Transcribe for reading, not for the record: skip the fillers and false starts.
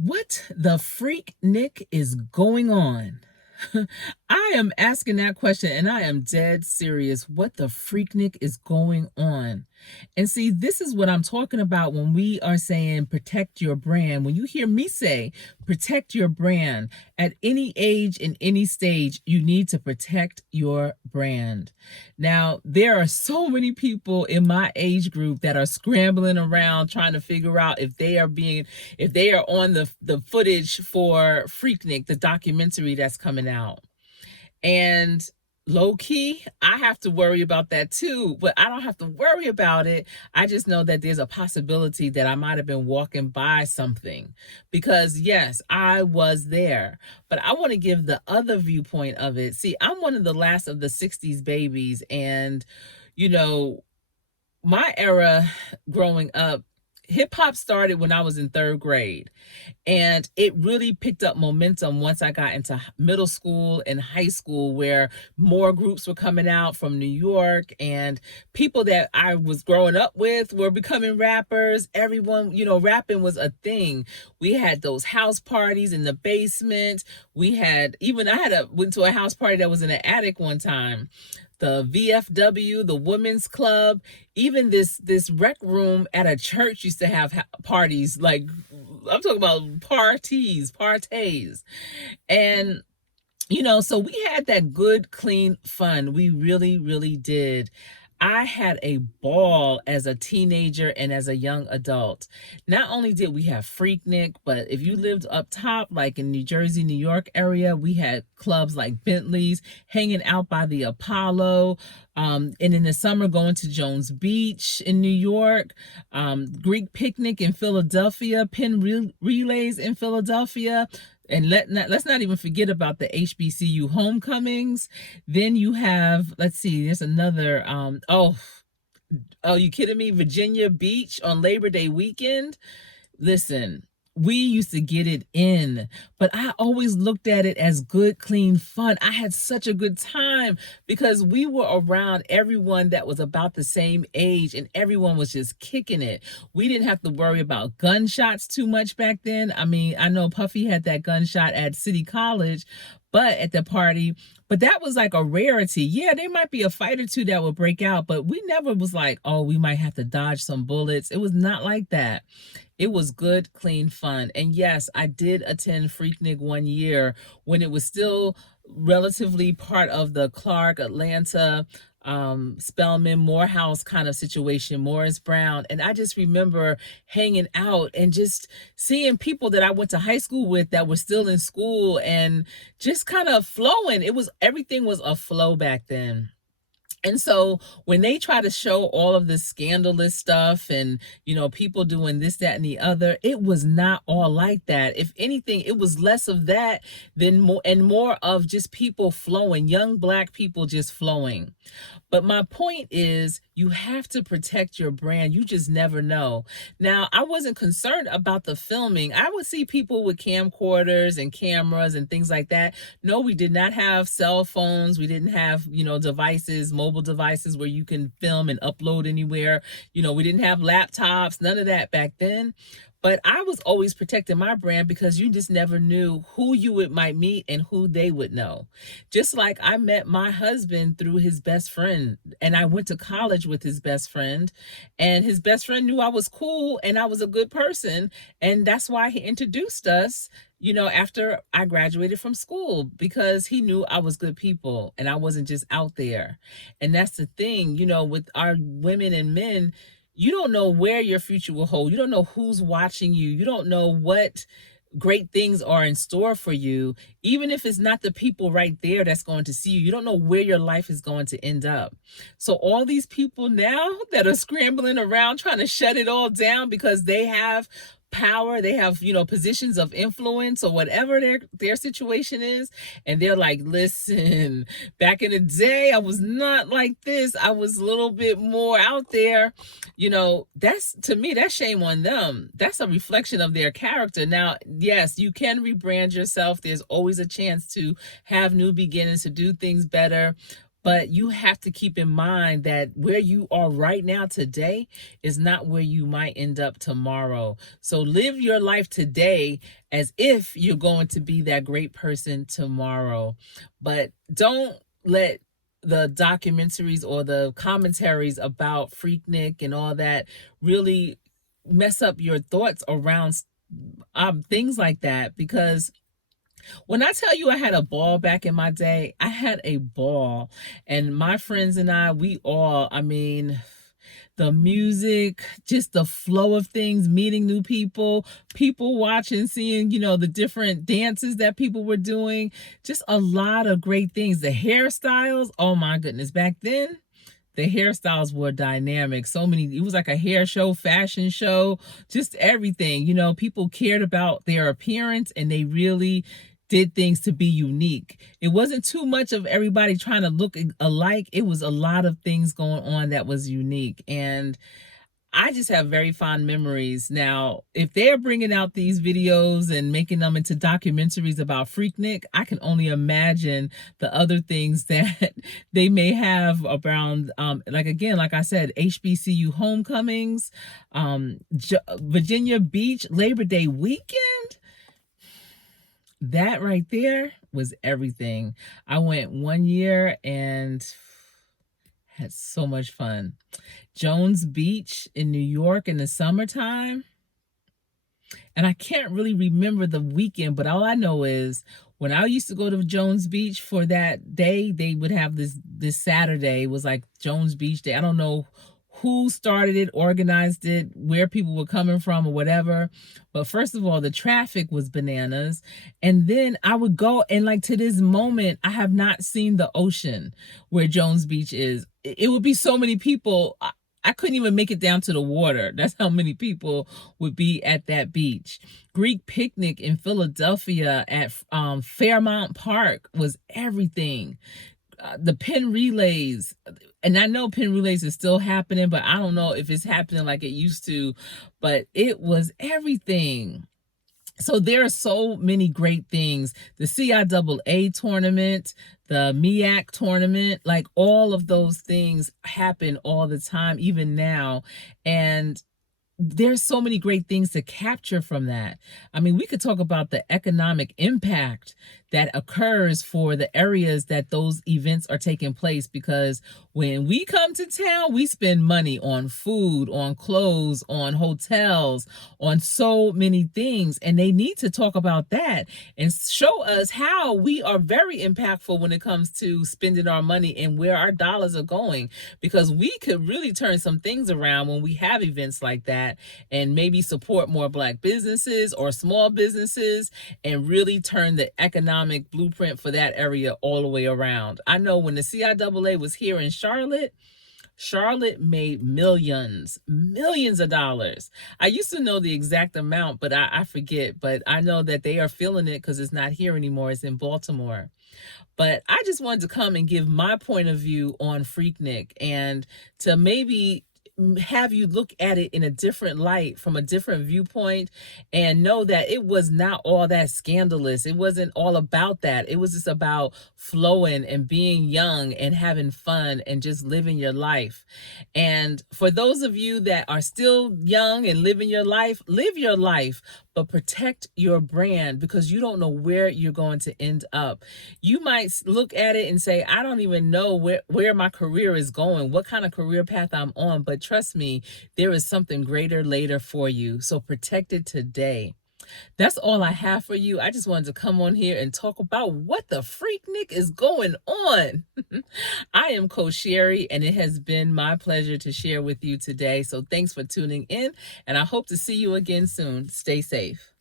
What the Freaknik is going on? I am asking that question and I am dead serious. What the Freaknik is going on? And see, this is what I'm talking about when we are saying protect your brand. When you hear me say protect your brand, at any age, in any stage, you need to protect your brand. Now, there are so many people in my age group that are scrambling around trying to figure out if they are on the footage for Freaknik, the documentary that's coming out. And low key, I have to worry about that too, but I don't have to worry about it. I just know that there's a possibility that I might have been walking by something, because yes, I was there, but I want to give the other viewpoint of it. See, I'm one of the last of the 60s babies, and you know, my era growing up, hip hop started when I was in third grade. And it really picked up momentum once I got into middle school and high school, where more groups were coming out from New York, and people that I was growing up with were becoming rappers. Everyone, rapping was a thing. We had those house parties in the basement. Went to a house party that was in an attic one time. The VFW, the Women's Club, even this rec room at a church used to have parties. Like, I'm talking about parties. And so we had that good, clean fun. We really, really did. I had a ball as a teenager and as a young adult. Not only did we have Freaknik, but if you lived up top, like in New Jersey, New York area, we had clubs like Bentley's, hanging out by the Apollo, and in the summer going to Jones Beach in New York, Greek Picnic in Philadelphia, Penn Relays in Philadelphia. And let's not even forget about the HBCU homecomings. Then you have, let's see, there's another, you kidding me? Virginia Beach on Labor Day weekend. Listen, we used to get it in, but I always looked at it as good, clean fun. I had such a good time because we were around everyone that was about the same age, and everyone was just kicking it. We didn't have to worry about gunshots too much back then. I mean, I know Puffy had that gunshot at City College, but at the party, but that was like a rarity. Yeah, there might be a fight or two that would break out, but we never was like, oh, we might have to dodge some bullets. It was not like that. It was good, clean fun. And yes, I did attend Freaknik one year when it was still relatively part of the Clark, Atlanta, Spelman, Morehouse kind of situation, Morris Brown. And I just remember hanging out and just seeing people that I went to high school with that were still in school and just kind of flowing. Everything was a flow back then. And so when they try to show all of this scandalous stuff and, people doing this, that, and the other, it was not all like that. If anything, it was less of that than more of just people flowing, young Black people just flowing. But my point is, you have to protect your brand. You just never know. Now, I wasn't concerned about the filming. I would see people with camcorders and cameras and things like that. No, we did not have cell phones. We didn't have, mobile devices where you can film and upload anywhere. We didn't have laptops, none of that back then. But I was always protecting my brand because you just never knew who you might meet and who they would know. Just like I met my husband through his best friend, and I went to college with his best friend, and his best friend knew I was cool and I was a good person. And that's why he introduced us, after I graduated from school, because he knew I was good people and I wasn't just out there. And that's the thing, with our women and men, you don't know where your future will hold. You don't know who's watching you. You don't know what great things are in store for you. Even if it's not the people right there that's going to see you, you don't know where your life is going to end up. So all these people now that are scrambling around trying to shut it all down because they have power, they have positions of influence or whatever their situation is, and they're like, listen, back in the day I was not like this, I was a little bit more out there. That's, to me, that's shame on them. That's a reflection of their character. Now, yes, you can rebrand yourself. There's always a chance to have new beginnings, to do things better. But you have to keep in mind that where you are right now today is not where you might end up tomorrow. So live your life today as if you're going to be that great person tomorrow. But don't let the documentaries or the commentaries about Freaknik and all that really mess up your thoughts around things like that, because when I tell you I had a ball back in my day, I had a ball. And my friends and I, we all, I mean, the music, just the flow of things, meeting new people, people watching, seeing, the different dances that people were doing, just a lot of great things. The hairstyles, oh my goodness, back then, the hairstyles were dynamic. So many, it was like a hair show, fashion show, just everything. People cared about their appearance and they really did things to be unique. It wasn't too much of everybody trying to look alike. It was a lot of things going on that was unique. And I just have very fond memories. Now, if they're bringing out these videos and making them into documentaries about Freaknik, I can only imagine the other things that they may have around, like I said, HBCU homecomings, Virginia Beach, Labor Day weekend. That right there was everything. I went 1 year and had so much fun. Jones Beach in New York in the summertime. And I can't really remember the weekend, but all I know is when I used to go to Jones Beach for that day, they would have this Saturday. It was like Jones Beach Day. I don't know who started it, organized it, where people were coming from or whatever. But first of all, the traffic was bananas. And then I would go, and like to this moment, I have not seen the ocean where Jones Beach is. It would be so many people. I couldn't even make it down to the water. That's how many people would be at that beach. Greek picnic in Philadelphia at Fairmount Park was everything. The pin relays, and I know pin relays is still happening, but I don't know if it's happening like it used to, but it was everything. So there are so many great things. The CIAA tournament, the MEAC tournament, like all of those things happen all the time, even now. And there's so many great things to capture from that. I mean, we could talk about the economic impact that occurs for the areas that those events are taking place, because when we come to town, we spend money on food, on clothes, on hotels, on so many things. And they need to talk about that and show us how we are very impactful when it comes to spending our money and where our dollars are going, because we could really turn some things around when we have events like that, and maybe support more Black businesses or small businesses and really turn the economic blueprint for that area all the way around. I know when the CIAA was here in Charlotte made millions of dollars. I used to know the exact amount, but I forget. But I know that they are feeling it because it's not here anymore. It's in Baltimore. But I just wanted to come and give my point of view on Freaknik, and to maybe have you look at it in a different light, from a different viewpoint, and know that it was not all that scandalous. It wasn't all about that. It was just about flowing and being young and having fun and just living your life. And for those of you that are still young and living your life, live your life, but protect your brand, because you don't know where you're going to end up. You might look at it and say, I don't even know where my career is going, what kind of career path I'm on, but trust me, there is something greater later for you. So protect it today. That's all I have for you. I just wanted to come on here and talk about what the Freaknik is going on. I am Coach Sherry, and it has been my pleasure to share with you today. So thanks for tuning in, and I hope to see you again soon. Stay safe.